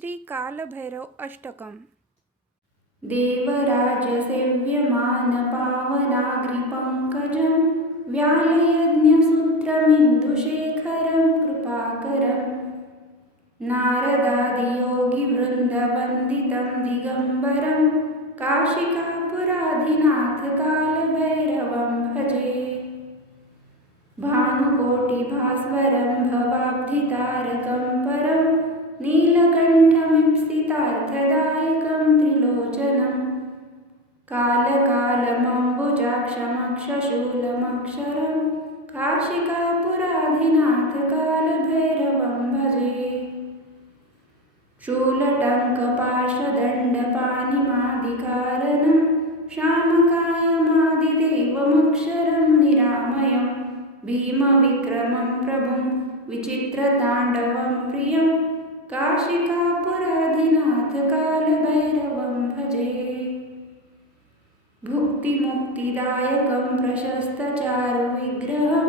श्री कालभैरव अष्टकम्। देवराजसेव्यमानपावनाग्रिपङ्कजं व्यालयज्ञसूत्रमिन्दुशेखरं कृपाकरं नारदादियोगिवृन्दवन्दितं दिगम्बरं काशिकापुराधिनाथकालभैरवं भजे। भानुकोटिभास्वरं भवाब्धितारकं परं नीलकण्ठमीप्सितार्थदायकं त्रिलोचनं कालकालमम्बुजाक्षमक्षशूलमक्षरं काशिकापुराधिनाथकालभैरवं भजे। शूलटङ्कपाशदण्डपाणिमादिकारणं श्यामकायमादिदेवमक्षरं निरामयं भीमविक्रमं प्रभुं विचित्रताण्डवं प्रियं काशिकापुराधिनाथकालभैरवं भजे। भुक्तिमुक्तिदायकं प्रशस्तचारुविग्रहं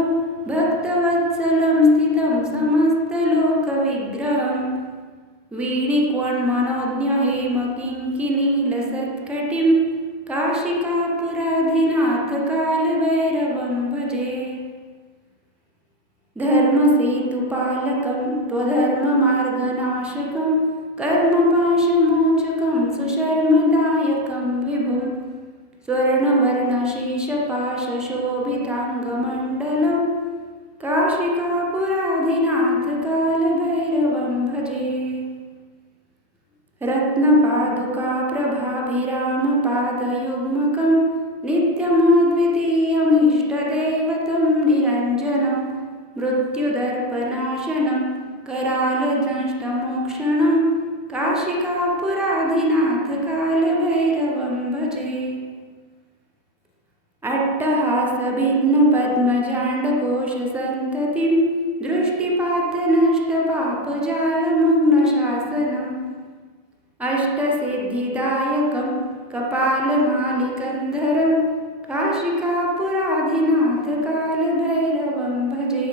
भक्तवत्सलं स्थितं समस्तलोकविग्रहं वीणिकोन्मनोज्ञहेमकिङ्किणीलसत्कटिं काशिकापुराधिनाथकालभैरवं भजे। धर्मसेतुपालकं त्वधर्ममार्गनाशकं कर्मपाशमोचकं सुशर्मदायकं विभुं स्वर्णवर्णशेषपाशशोभिताङ्गमण्डलं काशिकापुराधिनाथकालभैरवं भजे। रत्नपादुकाप्रभाभिरामपादयुग्मकं नित्यमद्वितीयमिष्टदेवतं निरञ्जनं मृत्युदर्पनाशनं करालदंष्टमोक्षणं काशिकापुराधिनाथकालभैरवं भजे। अट्टहासभिन्नपद्मजाण्डकोशसन्ततिं दृष्टिपातनष्टपापजालमग्नशासनम् अष्टसिद्धिदायकं कपालमालिकन्धरं काशिकापुराधिनाथकालभैरवं भजे।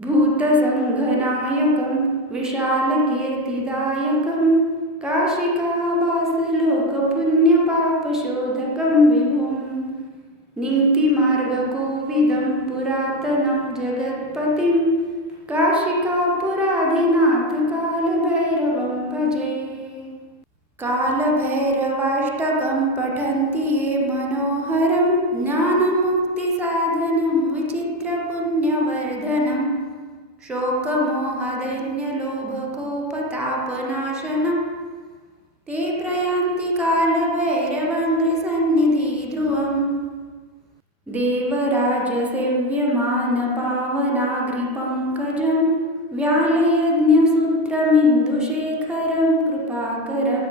भूतसङ्घनायकं विशालकीर्तिदायकं काशिकावासलोकपुण्यपापशोधकं विभुं नीतिमार्गकोविदं पुरातनं जगत्पतिं काशिकापुराधिनाथकालभैरवं भजे। कालभैरवाष्टकं पठन्ति ये मनोहरं ज्ञानमुक्तिसाधनं विचित्रपुण्यवर्धनं शोकमोहदैन्यलोभकोपतापनाशनं ते प्रयान्ति कालभैरवङ्घ्रिसन्निधिध्रुवम्। देवराजसेव्यमानपावनाग्रिपङ्कजं व्यालयज्ञसूत्रमिन्दुशेखरं कृपाकरं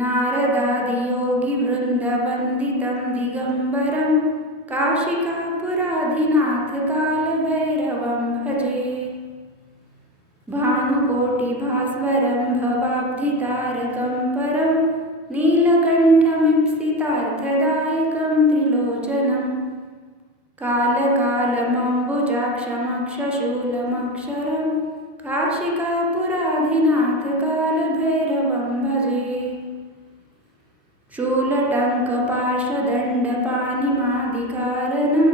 नारदादियोगिवृन्दवन्दितं दिगम्बरं काशिकापुराधिनाथकालभैरवं भजे। भानुकोटिभास्वरं भवाब्धितारकं परं नीलकण्ठमीप्सितार्थदायकं त्रिलोचनं कालकालमम्बुजाक्षमक्षशूलमक्षरं काशिकापुराधिनाथकालभैरवं भजे। शूलटङ्कपाशदण्डपाणिमादिकारणं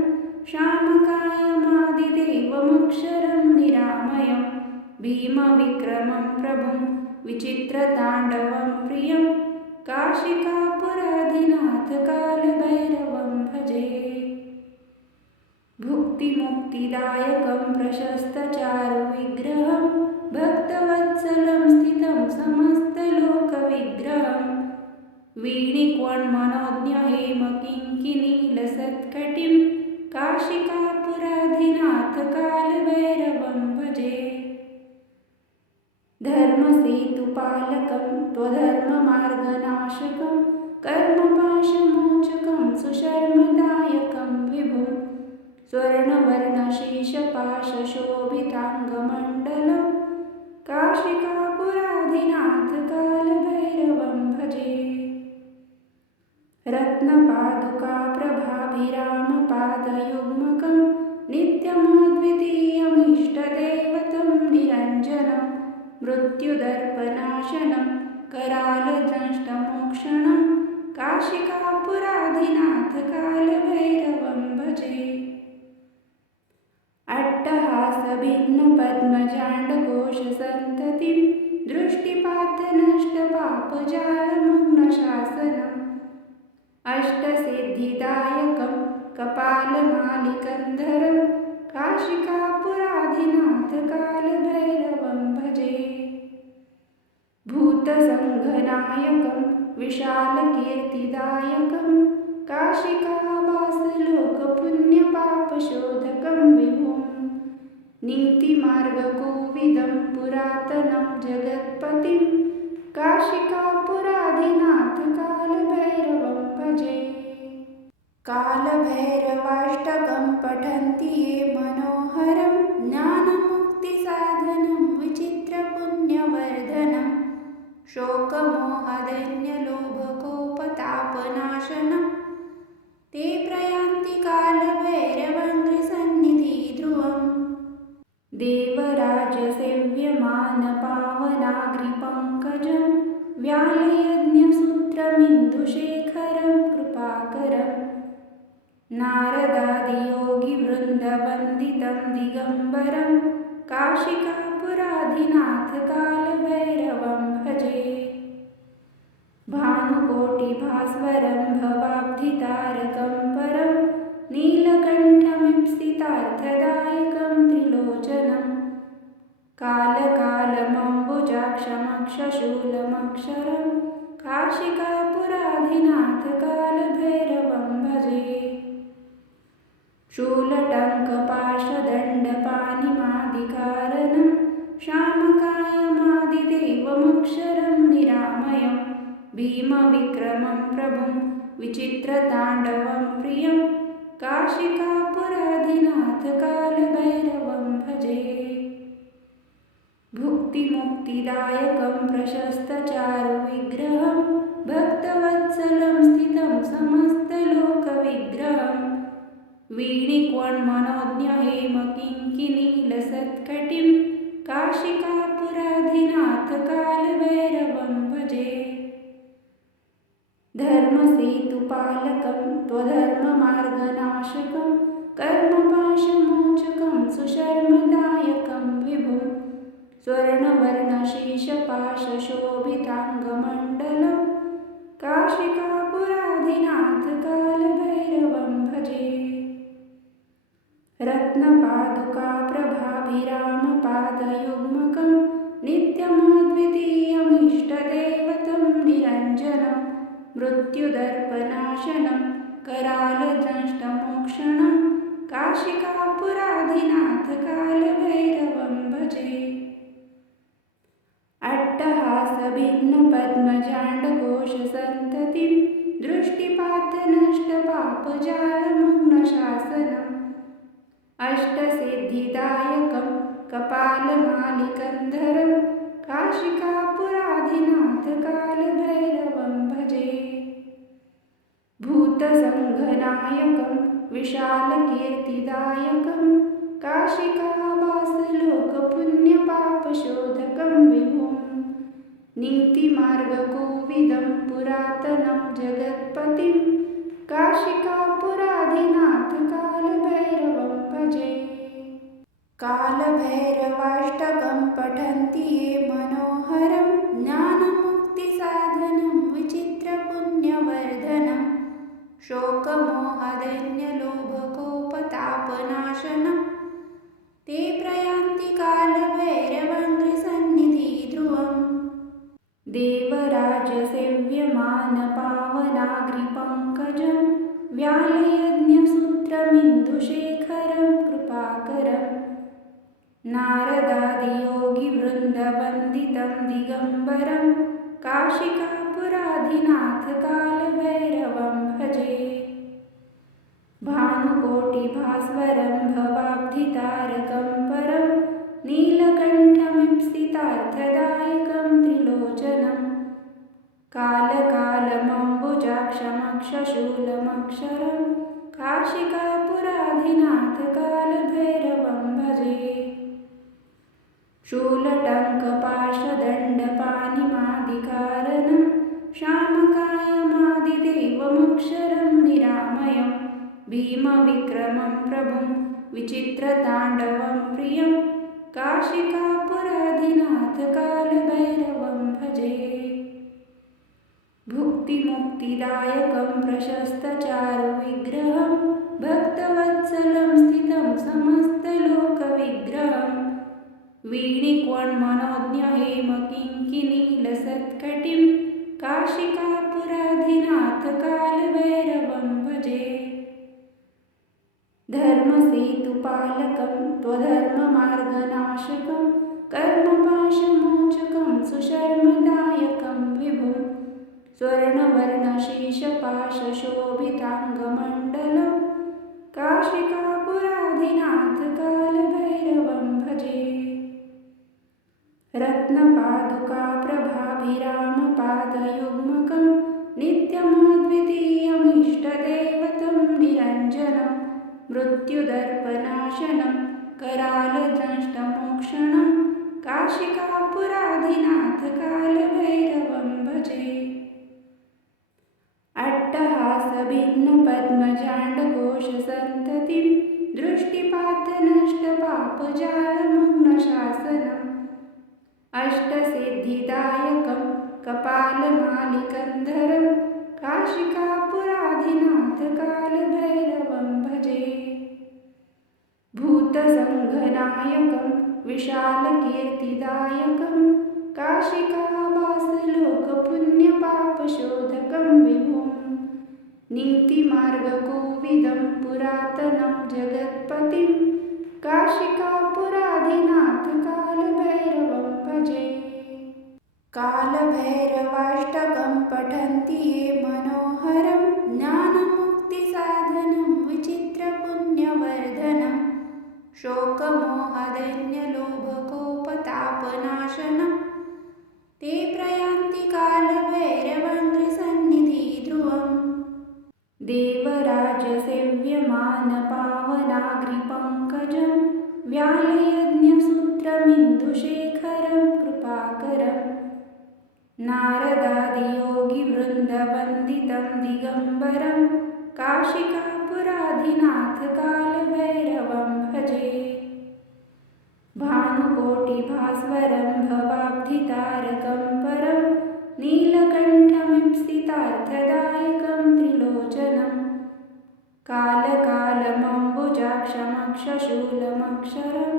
श्यामकायमादिदेवमक्षरं निरामयं भीमविक्रमं प्रभुं विचित्रताण्डवं प्रियं काशिकापुराधिनाथकालभैरवं भजे। भुक्तिमुक्तिदायकं प्रशस्तचारुविग्रहं भक्तवत्सलं स्थितं समस्तलोकविग्रहं वीणिकोन्मनोज्ञहेमकिङ्किणीलसत्कटिं काशिकापुराधिनाथकालभैरवं भजे। धर्मसेतुपालकं त्वधर्ममार्गनाशकं कर्मपाशमोचकं सुशर्मदायकं विभुं स्वर्णवर्णशेषपाशशोभिताङ्गमण्डलं काशिकापुराधिनाथकालभैरवं भजे। रत्नपादुकाप्रभाभिरामपादयुग्मकं नित्यमद्वितीयमिष्टदेवतं निरञ्जनं मृत्युदर्पनाशनं करालदंष्टमोक्षणं काशिकापुराधिनाथ कालभैरवं भजे। अट्टहासभिघ्नपद्मजाण्डकोशसन्ततिं दृष्टिपातनष्टपापजालमग्नशासनम् अष्टसिद्धिदायकं कपालमालिकन्धरं काशिकापुराधिनाथ कालभैरवं भजे। भूतसङ्घनायकं विशालकीर्तिदायकं काशिकावासलोकपुण्यपापशोधकं विभुं नीतिमार्गकोविदं पुरातनं जगत्पतिं काशिकापुराधिनाथ कालभैरवं भजे। कालभैरवाष्टकं पठन्ति ये मनोहरं ज्ञानमुक्तिसाधनं विचित्रपुण्यवर्धनं शोकमोहदैन्यलोभकोपतापनाशनं ते प्रयान्ति कालभैरवङ्घ्रिसन्निधि ध्रुवम् देवराजसेव्यमानपावनाग्रिपङ्कजं व्यालयज्ञसूत्रमिन्दुशेखरं कृपाकरं नारदादियोगिवृन्दवन्दितं दिगम्बरं काशिकापुराधिनाथ कालभैरवं भजे। भानुकोटिभास्वरं भवाब्धितारकं परं नीलकण्ठमीप्सितार्थदायकं त्रिलोचनं कालकालमम्बुजाक्षमक्षशूलमक्षरं काशिकापुराधिनाथ कालभैरवं भजे। शूलटङ्कपाशदण्डपाणिमादिकारणं श्यामकायमादिदेवमक्षरं निरामयं भीमविक्रमं प्रभुं विचित्रताण्डवं प्रियं काशिकापुराधिनाथ कालभैरवं भजे। भुक्तिमुक्तिदायकं प्रशस्तचारुविग्रहं भक्तवत्सलं स्थितं समस्तलोकविग्रहं वीणिकोण्मनोज्ञहेमकिङ्किणीलसत्कटिं काशिकापुराधिनाथ कालभैरवं भजे। धर्मसेतुपालकं त्वधर्ममार्गनाशकं कर्मपाशमोचकं सुशर्मदायकं विभुं स्वर्णवर्णशेषपाशशोभिताङ्गमण्डलं काशिकापुराधिनाथ कालभैरवं भजे। रत्नपादुकाप्रभाभिरामपादयुग्मकं नित्यमद्वितीयमिष्टदैवतं निरञ्जनं मृत्युदर्पनाशनं करालदंष्टमोक्षणं काशिकापुराधिनाथ कालभैरवं भजे। अट्टहासभिघ्नपद्मजाण्डकोशसन्ततिं दृष्टिपातनष्टपापजालमग्नशासनम् अष्टसिद्धिदायकं कपालमालिकन्धरं काशिकापुराधिनाथ कालभैरवं भजे। भूतसङ्घनायकं विशालकीर्तिदायकं काशिकावासलोकपुण्यपापशोधकं विभुं नीतिमार्गकोविदं पुरातनं जगत्पतिं काशिकापुराधिनाथ कालभैरवं भजे। कालभैरवाष्टकं पठन्ति ये मनोहरं ज्ञानमुक्तिसाधनं विचित्रपुण्यवर्धनं शोकमोहदैन्यलोभकोपतापनाशनं ते प्रयान्ति कालभैरवङ्घ्रिसन्निधि ध्रुवम् देवराजसेव्यमानपावनाग्रिपङ्कजं व्यालयज्ञसूत्रमिन्दुशेखरं कृपाकरं नारदादियोगिवृन्दवन्दितं दिगम्बरं काशिकापुराधिनाथ कालभैरवं भजे। भानुकोटिभास्वरं भवाब्धितारकं परं नीलकण्ठमीप्सितार्थदायकं त्रिलोचनं कालकालमम्बुजाक्षमक्षशूलमक्षरं काशिकापुराधिनाथ कालभैरवं भजे। शूलटङ्कपाशदण्डपाणिमादिकारणं श्यामकायमादिदेवमक्षरं निरामयं भीमविक्रमं प्रभुं विचित्रताण्डवं प्रियं काशिकापुराधिनाथकालभैरवं भजे। भुक्तिमुक्तिदायकं प्रशस्तचारुविग्रहं भक्तवत्सलं स्थितं समस्तलोकविग्रहं वीणिकोन्मनोज्ञहेमकिङ्किणीलसत्कटिं काशिकापुराधिनाथकालभैरवं भजे। धर्मसेतुपालकं त्वधर्ममार्गनाशकं कर्मपाशमोचकं सुशर्मदायकं विभुं स्वर्णवर्णशेषपाशशोभिताङ्गमण्डलं काशिकापुराधिनाथकालभैरवं भजे। रत्नपादुकाप्रभाभिरामपादयुग्मकं नित्यमद्वितीयमिष्टदेवतं निरञ्जनं मृत्युदर्पनाशनं करालदंष्टमोक्षणं काशिकापुराधिनाथकालभैरवं भजे। अट्टहासभिन्नपद्मजाण्डकोशसन्ततिं दृष्टिपातनष्टपापजालमग्नशासनम् अष्टसिद्धिदायकं कपालमालिकन्धरं काशिकापुराधिनाथकालभैरवं भजे। भूतसङ्घनायकं विशालकीर्तिदायकं काशिकावासलोकपुण्यपापशोधकं विभुं नीतिमार्गकोविदं पुरातनं जगत्पतिं काशिकापुराधिनाथकालभैरवं भजे। कालभैरवाष्टकं पठन्ति ये मनोहरं ज्ञानमुक्तिसाधनं विचित्रपुण्यवर्धनं शोकमोहदैन्यलोभकोपतापनाशनं ते प्रयान्ति कालभैरवङ्घ्रिसन्निधिध्रुवम् देवराजसेव्यमानपावनाग्रिपङ्कजं व्यालयज्ञसूत्रमिन्दुशेखरं कृपाकरं नारदादियोगिवृन्दवन्दितं दिगम्बरं काशिकापुराधिनाथकालभैरवं भजे। भानुकोटिभास्वरं भवाब्धितारकं परं नीलकण्ठमीप्सितार्थदायकं त्रिलोचनं कालकालमम्बुजाक्षमक्षशूलमक्षरं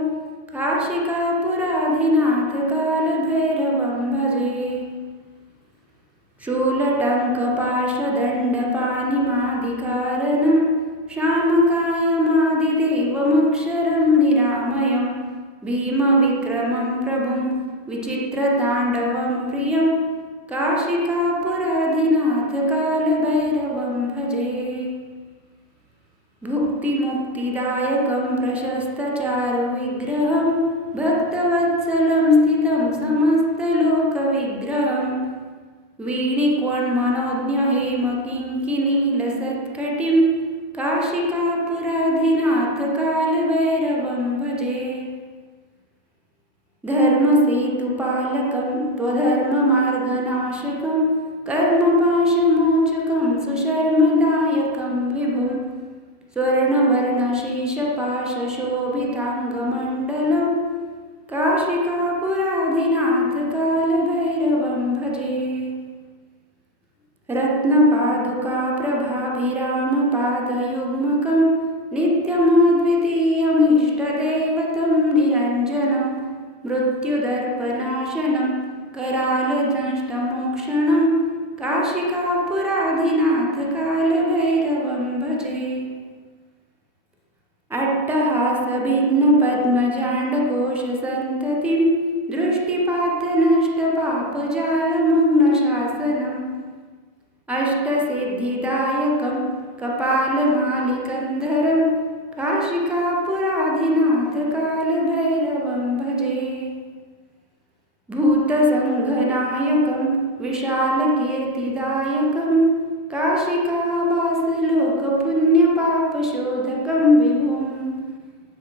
काशिकापुराधिनाथकालभैरवं भजे। शूलटङ्कपाशदण्डपाणिमादिकारणं श्यामकायमादिदेवमक्षरं निरामयं भीमविक्रमं प्रभुं विचित्रताण्डवं प्रियं काशिकापुराधिनाथकालभैरवं भजे। भुक्तिमुक्तिदायकं प्रशस्तचारुविग्रहं भक्तवत्सलं स्थितं समस्तलोकविग्रहं वीणिकोन्मनोज्ञहेमकिङ्किणीलसत्कटिं काशिकापुराधिनाथकालभैरवं भजे। धर्मसेतुपालकं त्वधर्ममार्गनाशकं कर्मपाशमोचकं सुशर्मदायकं विभुं स्वर्णवर्णशेषपाशशोभिताङ्गमण्डलं काशिकापुराधिनाथकालभैरवं भजे। रत्नपादुकाप्रभाभिरामपादयुग्मकं नित्यमद्वितीयमिष्टदेवतं निरञ्जनं मृत्युदर्पनाशनं करालदंष्टमोक्षणं काशिकापुराधिनाथकालभैरवं भजे। अट्टहासभिन्नपद्मजाण्डकोशसन्ततिं दृष्टिपातनष्टपापजालमग्नशासनम् अष्टसिद्धिदायकं कपालमालिकन्धरं काशिकापुराधिनाथकालभैरवं भजे। भूतसङ्घनायकं विशालकीर्तिदायकं काशिकावासलोकपुण्यपापशोधकं विभुं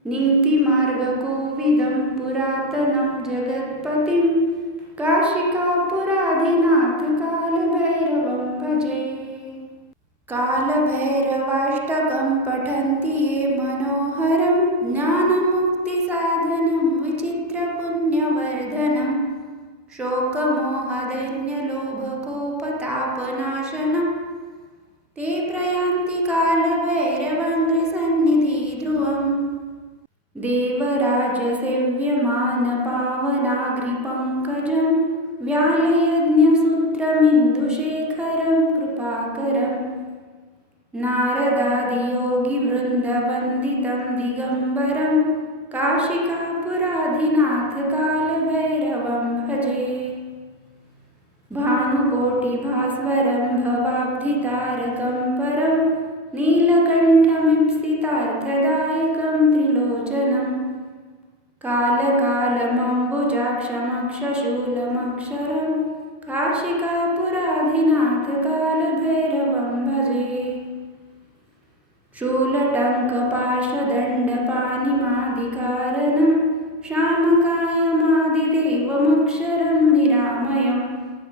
नीतिमार्गकोविदं पुरातनं जगत्पतिं काशिकापुराधिनाथ कालभैरवं भजे। कालभैरवाष्टकं पठन्ति ये मनोहरं ज्ञानमुक्तिसाधनं विचित्रपुण्यवर्धनं शोकमोहदैन्यलोभकोपतापनाशनं ते प्रयान्ति कालभैरवङ्घ्रिसन्निधि ध्रुवम्। देवराजसेव्यमानपावनाग्रिपङ्कजं व्यालयज्ञसूत्रमिन्दुशेखरं कृपाकरं नारदादियोगिवृन्दवन्दितं दिगम्बरं काशिकापुराधिनाथ कालभैरवं भजे। भानुकोटिभास्वरं भवाब्धितारकं परं नीलकण्ठमीप्सितार्थदायकं त्रिलोचनं कालकालमम्बुजाक्षमक्षशूलमक्षरं काशिकापुराधिनाथ कालभैरवं भजे। शूलटङ्कपाशदण्डपाणिमादिकारणं श्यामकायमादिदेवमक्षरं निरामयं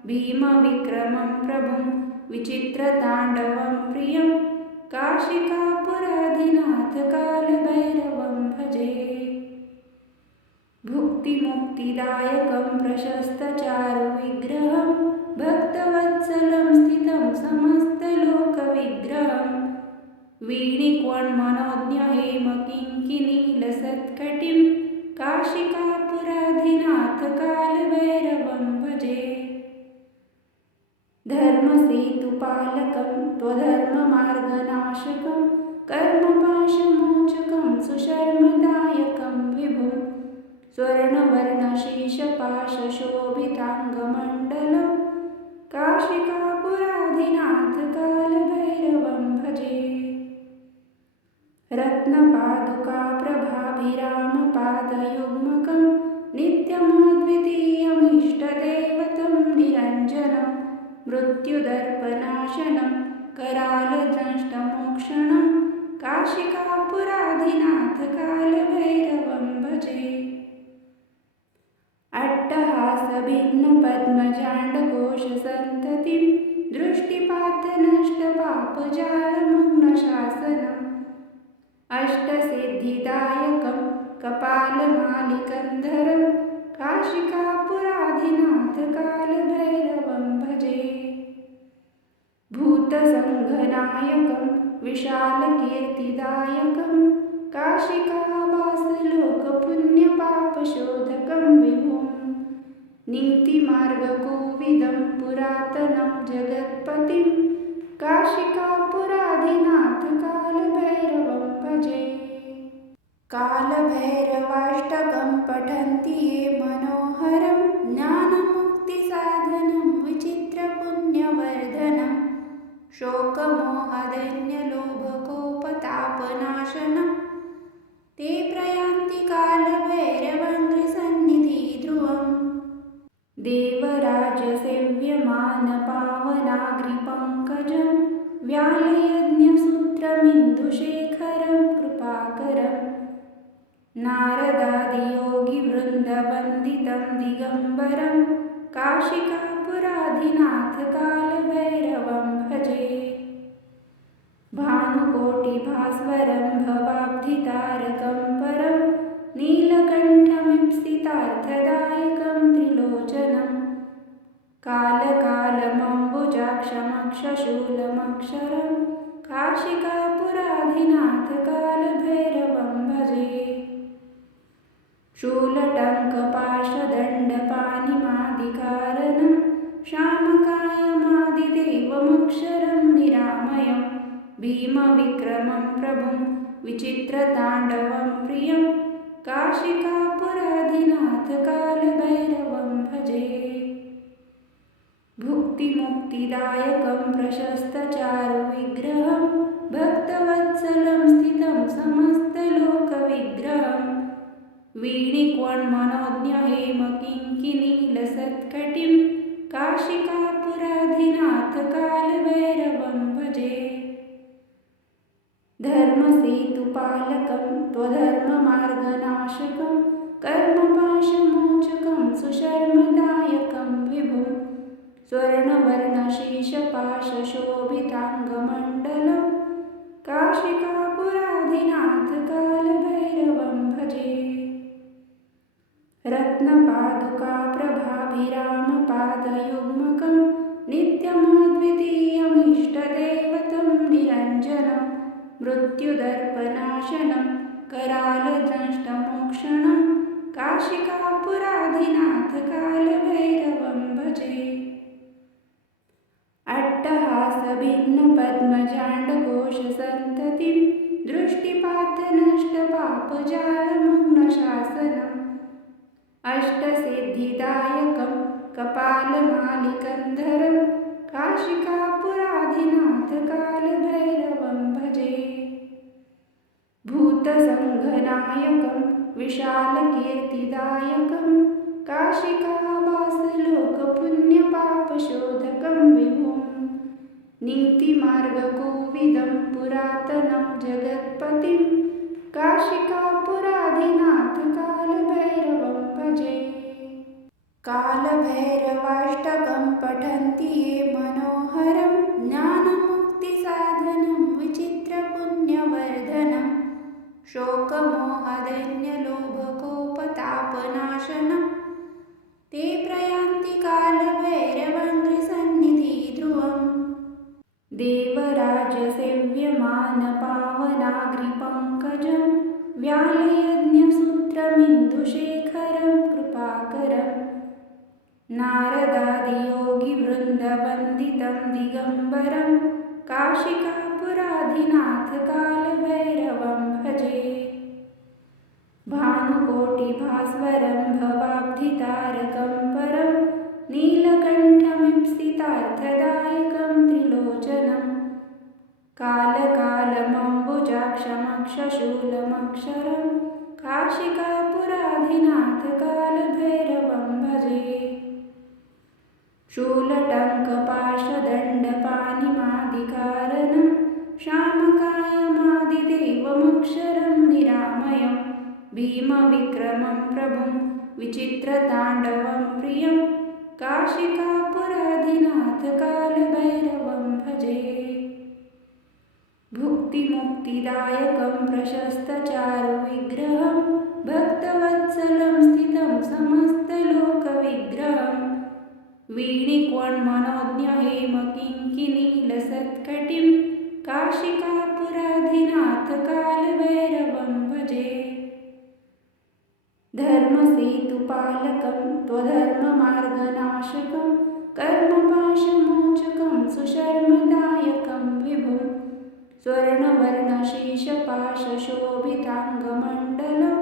भीमविक्रमं प्रभुं विचित्रताण्डवं प्रियं काशिकापुराधिनाथ कालभैरवं भजे। भुक्तिमुक्तिदायकं प्रशस्तचारुविग्रहं भक्तवत्सलं स्थितं समस्तलोकविग्रहं वीणिकोन्मनोज्ञहेमकिङ्किणीलसत्कटिं काशिकापुराधिनाथ कालभैरवं भजे। धर्मसेतुपालकं त्वधर्ममार्गनाशकं कर्मपाशमोचकं सुशर्मदायकं विभुं स्वर्णवर्णशेषपाशशोभिताङ्गमण्डलं काशिकापुराधिनाथ कालभैरवं भजे। रत्नपादुकाप्रभाभिरामपादयुग्मकं नित्यमद्वितीयमिष्टदैवतं निरञ्जनं मृत्युदर्पनाशनं करालदंष्टमोक्षणं काशिकापुराधिनाथ कालभैरवं भजे। अट्टहासभिन्नपद्मजाण्डकोशसन्ततिं दृष्टिपातनष्टपापजालमग्नशासनम् अष्टसिद्धिदायकं कपालमालिकन्धरं काशिकापुराधिनाथ कालभैरवं भजे। भूतसङ्घनायकं विशालकीर्तिदायकं काशिकावासलोकपुण्यपापशोधकं विभुं नीतिमार्गकोविदं पुरातनं जगत्पतिं काशिकापुराधिनाथ कालभैरवं भजे। कालभैरवाष्टकं पठन्ति ये मनोहरं ज्ञानमुक्तिसाधनं विचित्रपुण्यवर्धनं शोकमोहदैन्यलोभकोपतापनाशनं ते प्रयान्ति कालभैरवङ्घ्रिसन्निधि ध्रुवम्। देवराजसेव्यमानपावनाग्रिपङ्कजं व्यालयज्ञसूत्रमिन्दुशेखरं कृपाकरं नारदादियोगिवृन्दवन्दितं दिगम्बरं काशिकापुराधिनाथ कालभैरवं भजे। भानुकोटिभास्वरं भवाब्धितारकं परं नीलकण्ठमीप्सितार्थदायकं त्रिलोचनं कालकालमम्बुजाक्षमक्षशूलमक्षरं काशिकापुराधिनाथ कालभैरवं भजे। शूलटङ्कपाशदण्डपाणिमादिकारणं श्यामकायमादिदेवमक्षरं निरामयं भीमविक्रमं प्रभुं विचित्रताण्डवं प्रियं काशिकापुराधिनाथ कालभैरवं भजे। भुक्तिमुक्तिदायकं प्रशस्तचारुविग्रहं भक्तवत्सलं स्थितं समस्तलोकविग्रहं वीणिकोन्मनोज्ञहेमकिङ्किणीलसत्कटिं काशिकापुराधिनाथ कालभैरवं भजे। धर्मसेतुपालकं त्वधर्ममार्गनाशकं कर्मपाशमोचकं सुशर्मदायकं विभुं स्वर्णवर्णशेषपाशशोभिताङ्गमण्डलं काशिकापुराधिनाथकालभैरवं भजे। रत्नपादुकाप्रभाभिरामपादयुग्मकं नित्यमद्वितीयमिष्टदैवतं निरञ्जनं मृत्युदर्पनाशनं करालदंष्टमोक्षणं काशिकापुराधिनाथकालभैरवं भजे। अट्टहासभिन्नपद्मजाण्डकोशसन्ततिं दृष्टिपातनष्टपापजालमग्नशासनम् अष्टसिद्धिदायकं कपालमालिकन्धरं काशिकापुराधिनाथकालभैरवं भजे। भूतसङ्घनायकं विशालकीर्तिदायकं काशिकावासलोकपुण्यपापशोधकं विभुं नीतिमार्गकोविदं पुरातनं जगत्पतिं काशिकापुराधिनाथकालभैरवं भजे। कालभैरवाष्टकं पठन्ति ये मनोहरं ज्ञानमुक्तिसाधनं विचित्रपुण्यवर्धनं शोकमोहदैन्यलोभकोपतापनाशनं ते प्रयान्ति कालभैरवङ्घ्रिसन्निधिध्रुवम् देवराजसेव्यमानपावनाग्रिपङ्कजं व्यालयज्ञसूत्रमिन्दुशेखरं कृपाकरं नारदादियोगिवृन्दवन्दितं दिगम्बरं काशिकापुराधिनाथकालभैरवं भजे। भानुकोटिभास्वरं भवाब्धितारकं परं नीलकण्ठमीप्सितार्थदायकं त्रिलोचनं कालकालमम्बुजाक्षमक्षशूलमक्षरं काशिकापुराधिनाथकालभैरवं भजे। शूलटङ्कपाशदण्डपाणिमादिकारणं श्यामकायमादिदेवमक्षरं निरामयं भीमविक्रमं प्रभुं विचित्रताण्डवं प्रियं काशिकापुराधिनाथकालभैरवं भजे। भुक्तिमुक्तिदायकं प्रशस्तचारुविग्रहं भक्तवत्सलं स्थितं समस्तलोकविग्रहं वीणिकोण्मनोज्ञहेमकिङ्किणीलसत्कटिं काशिकापुराधिनाथकालभैरवं भजे। धर्मसेतुपालकं त्वधर्ममार्गनाशकं कर्मपाशमोचकं सुशर्मदायकं विभुं स्वर्णवर्णशेषपाशशोभिताङ्गमण्डलं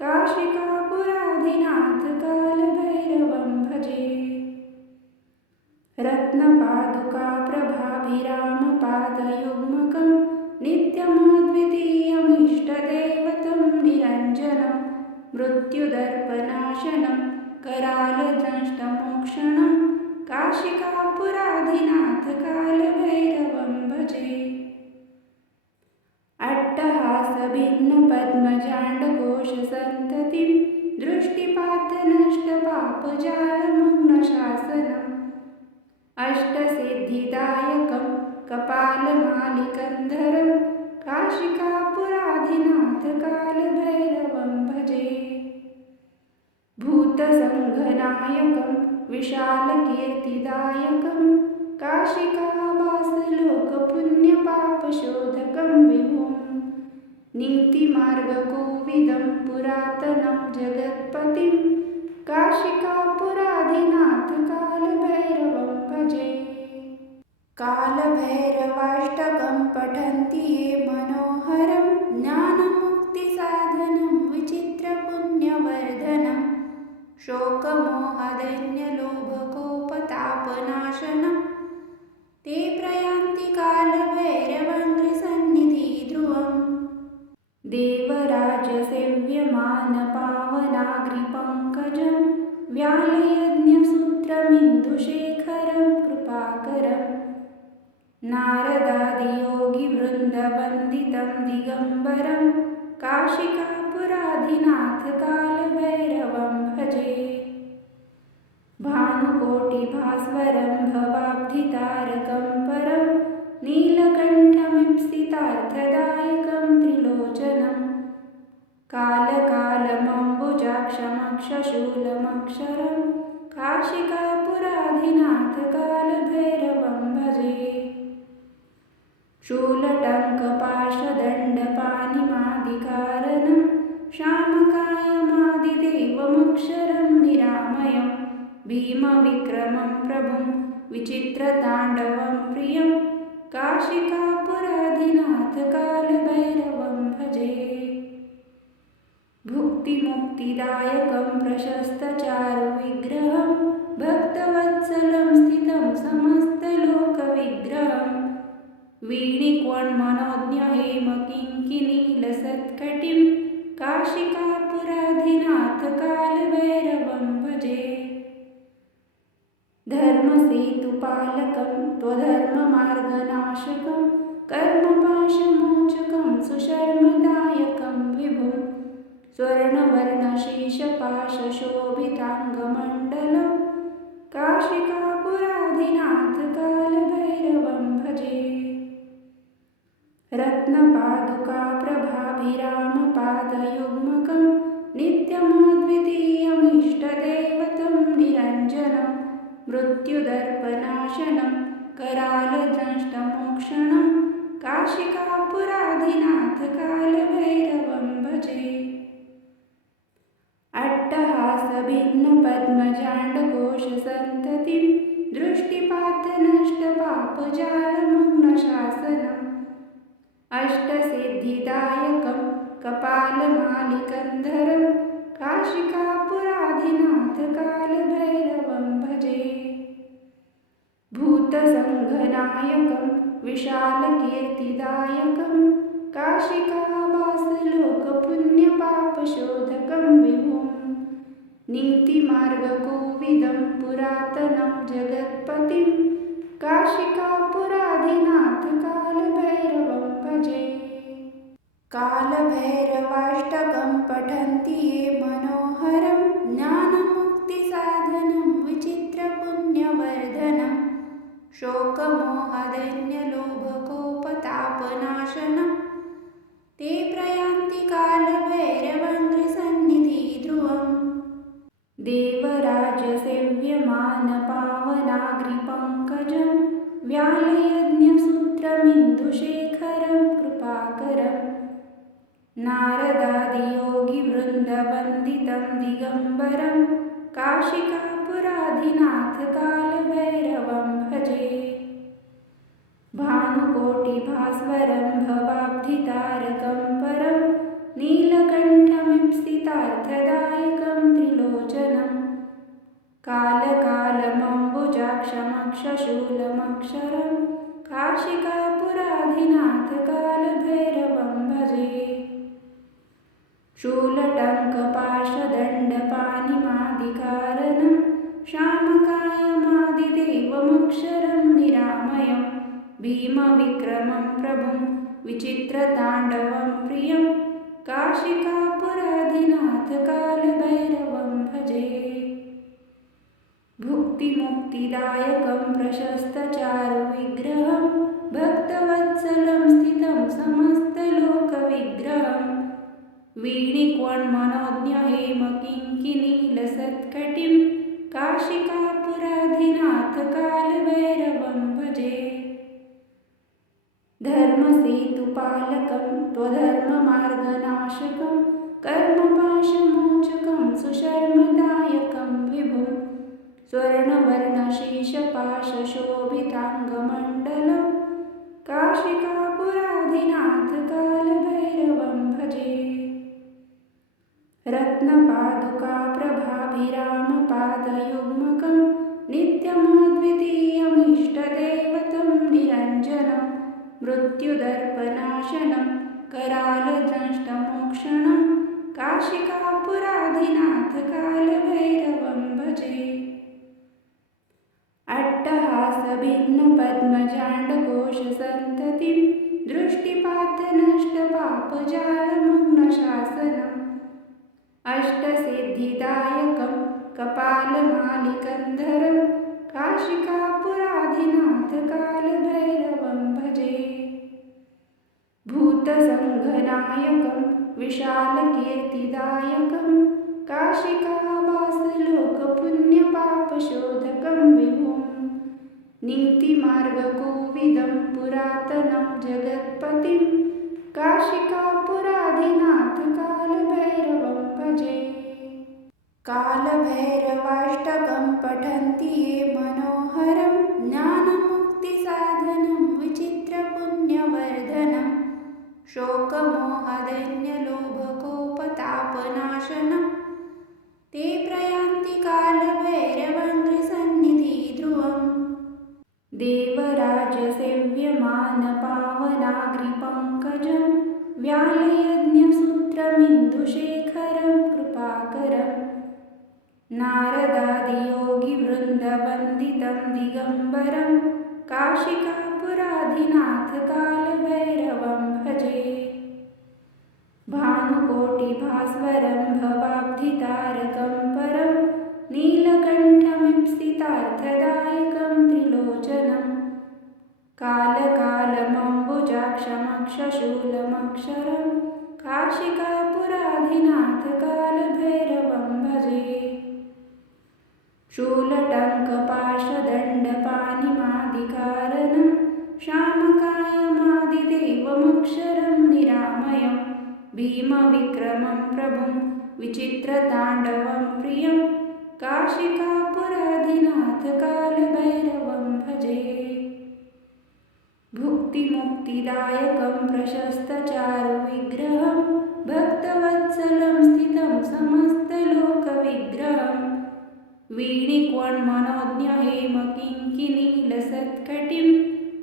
काशिकापुराधिनाथकालभैरवं भजे। रत्नपादुकाप्रभाभिरामपादयुग्मकं नित्यमद्वितीयमिष्टदैवतं निरञ्जनं मृत्युदर्पनाशनं करालदंष्टमोक्षणं काशिकापुराधिनाथकालभैरवं भजे। अट्टहासभिन्नपद्मजाण्डकोशसन्ततिं दृष्टिपातनष्टपापजालमग्नशासनम् अष्टसिद्धिदायकं कपालमालिकन्धरं काशिकापुराधिनाथकालभैरवं भजे। भूतसङ्घनायकं विशालकीर्तिदायकं काशिकावासलोकपुण्यपापशोधकं विभुं नीतिमार्गकोविदं पुरातनं जगत्पतिं काशिकापुराधिनाथकालभैरवं भजे। कालभैरवाष्टकं पठन्ति ये मनोहरं ज्ञानमुक्तिसाधनं विचित्रपुण्यवर्धनं शोकमोहदैन्यलोभकोपतापनाशनं ते प्रयान्ति कालभैरवङ्घ्रिसन्निधिध्रुवम् देवराजसेव्यमानपावनाग्रिपङ्कजं व्यालयज्ञसूत्रमिन्दुशेखरं कृपाकरं नारदादियोगिवृन्दवन्दितं दिगम्बरं काशिकापुराधिनाथकालभैरवं भजे। भानुकोटिभास्वरं भवाब्धितारकं परं नीलकण्ठमीप्सितार्थदायकं त्रिलोचनं कालकालमम्बुजाक्षमक्षशूलमक्षरं काशिकापुराधिनाथकालभैरवं भजे। शूलटङ्कपाशदण्डपाणिमादिकारणं श्यामकायमादिदेवमक्षरं निरामयं भीमविक्रमं प्रभुं विचित्रताण्डवं प्रियं काशिकापुराधिनाथकालभैरवं भजे। भुक्तिमुक्तिदायकं प्रशस्तचारुविग्रहं भक्तवत्सलं स्थितं समस्तलोकविग्रहं वीणिकोन्मनोज्ञहेमकिङ्किणीलसत्कटिं काशिकापुराधिनाथकालभैरवं भजे। धर्मसेतुपालकं त्वधर्ममार्गनाशकं कर्मपाशमोचकं सुशर्मदायकं विभुं स्वर्णवर्णशेषपाशशोभिताङ्गमण्डलं काशिकापुराधिनाथकालभैरवं भजे। रत्नपादुकाप्रभाभिरामपादयुग्मकं नित्यमद्वितीयमिष्टदैवतं निरञ्जनं मृत्युदर्पनाशनं करालदंष्टमोक्षणं काशिकापुराधिनाथकालभैरवं भजे। अट्टहासभिन्नपद्मजाण्डकोशसन्ततिं दृष्टिपातनष्टपापजालमग्नशासनम् अष्टसिद्धिदायकं कपालमालिकन्धरं काशिकापुराधिनाथकालभैरवं भजे। भूतसङ्घनायकं विशालकीर्तिदायकं काशिकावासलोकपुण्यपापशोधकं विभुं नीतिमार्गकोविदं पुरातनं जगत्पतिं काशिकापुराधिनाथकालभैरवं भजे। कालभैरवाष्टकं पठन्ति ये मनोहरं ज्ञानमुक्तिसाधनं विचित्रपुण्यवर्धनं शोकमोहदैन्यलोभकोपतापनाशनं ते प्रयान्ति कालभैरवङ्घ्रिसन्निधिध्रुवम् देवराजसेव्यमानपावनाग्रिपङ्कजं व्यालयज्ञसूत्रमिन्दुशेखरं कृपाकरं नारदादियोगिवृन्दवन्दितं दिगम्बरं काशिकापुराधिनाथकालभैरवं भजे। भानुकोटिभास्वरं भवाब्धितारकं परं नीलकण्ठमीप्सितार्थदायकं त्रिलोचनं कालकालमम्बुजाक्षमक्षशूलमक्षरं काशिकापुराधिनाथकालभैरवं भजे। शूलटङ्कपाशदण्डपाणिमादिकारणं श्यामकायमादिदेवमक्षरं निरामयं भीमविक्रमं प्रभुं विचित्रताण्डवं प्रियं काशिकापुराधिनाथकालभैरवं भजे। भुक्तिमुक्तिदायकं प्रशस्तचारुविग्रहं भक्तवत्सलं स्थितं समस्तलोकविग्रहं वीणिकोन्मनोज्ञहेमकिङ्किणीलसत्कटिं काशिकापुराधिनाथकालभैरवं भजे। धर्मसेतुपालकं त्वधर्ममार्गनाशकं कर्मपाशमोचकं सुशर्मदायकं विभुं स्वर्णवर्णशेषपाशशोभिताङ्गमण्डलं काशिकापुराधिनाथकालभैरवं भजे। रत्नपादुकाप्रभाभिरामपादयुग्मकं नित्यमद्वितीयमिष्टदैवतं निरञ्जनं मृत्युदर्पनाशनं करालदंष्टमोक्षणं काशिकापुराधिनाथकालभैरवं भजे। अट्टहासभिन्नपद्म पद्मजाण्डकोशसन्ततिं दृष्टिपातनष्टपापजालमग्नशासनम् अष्टसिद्धिदायकं कपालमालिकन्धरं काशिकापुराधिनाथकालभैरवं भजे। भूतसङ्घनायकं विशालकीर्तिदायकं काशिकावासलोकपुण्यपापशोधकं विभुं नीतिमार्गकोविदं पुरातनं जगत्पतिं काशिकापुराधिनाथकालभैरवं भजे। कालभैरवाष्टकं पठन्ति ये मनोहरं ज्ञानमुक्तिसाधनं विचित्रपुण्यवर्धनं शोकमोहदैन्यलोभकोपतापनाशनं ते प्रयान्ति कालभैरवङ्घ्रिसन्निधिध्रुवम् देवराजसेव्यमानपावनाग्रिपङ्कजं व्यालयज्ञसूत्रमिन्दुशेखरं कृपाकरं नारदादियोगिवृन्दवन्दितं दिगम्बरं काशिकापुराधिनाथकालभैरवं भजे। भानुकोटिभास्वरं भवाब्धितारकं परं नीलकण्ठमीप्सितार्थदायकं त्रिलोचनं कालकालमम्बुजाक्षमक्षशूलमक्षरं काशिकापुराधिनाथकालभैरवं भजे। शूलटङ्कपाशदण्डपाणिमादिकारणं श्यामकायमादिदेवमक्षरं निरामयं भीमविक्रमं प्रभुं विचित्रताण्डवं प्रियं काशिकापुराधिनाथकालभैरवं भजे। भुक्तिमुक्तिदायकं प्रशस्तचारुविग्रहं भक्तवत्सलं स्थितं समस्तलोकविग्रहं वीणिकोन्मनोज्ञहेमकिङ्किणीलसत्कटिं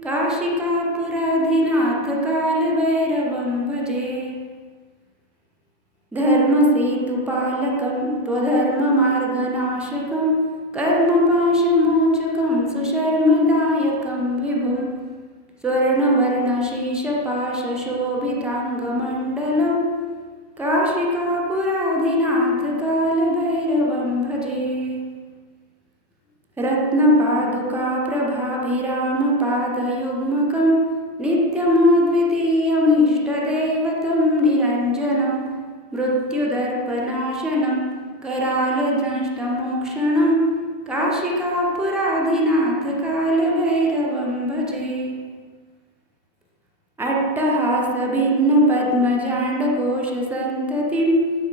काशिकापुराधिनाथकालभैरवं भजे। धर्मसेतुपालकं त्वधर्ममार्गनाशकं कर्मपाशमोचकं सुशर्मदायकं विभुं स्वर्णवर्णशेषपाशशोभिताङ्गमण्डलं काशिकापुराधिनाथकालभैरवं भजे। रत्नपादुकाप्रभाभिरामपादयुग्मकं नित्यमद्वितीयमिष्टदैवतं निरञ्जनं मृत्युदर्पनाशनं करालदंष्टमोक्षणं काशिकापुराधिनाथकालभैरवं भजे। अट्टहासभिन्नपद्मजाण्डकोशसन्ततिं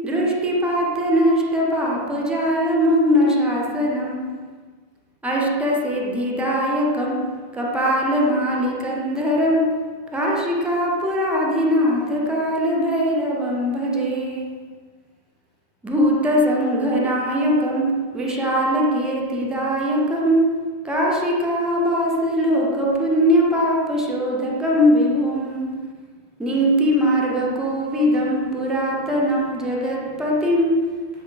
दृष्टिपातनष्टपापजालमग्नशासनम् अष्टसिद्धिदायकं कपालमालिकन्धरं काशिकापुराधिनाथकालभैरवं भजे। भूतसङ्घनायकं विशालकीर्तिदायकं काशिकावासलोकपुण्यपापशोधकं विभुं नीतिमार्गकोविदं पुरातनं जगत्पतिं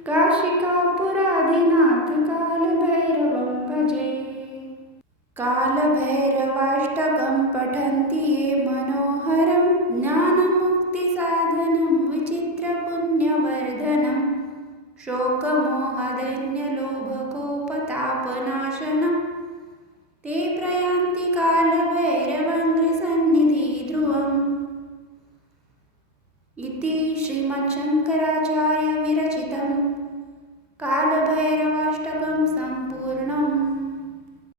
काशिकापुराधिनाथकालभैरवं भजे। कालभैरवाष्टकं पठन्ति ये मनोहरं ज्ञानमुक्तिसाधनं विचित्रपुण्यवर्धनं शोकमोहदैन्यलोभकोपतापनाशनं ते प्रयान्ति कालभैरवङ्घ्रिसन्निधिध्रुवम् इति श्रीमच्छङ्कराचार्यविरचितं कालभैरवाष्टकं सम्पूर्णम्।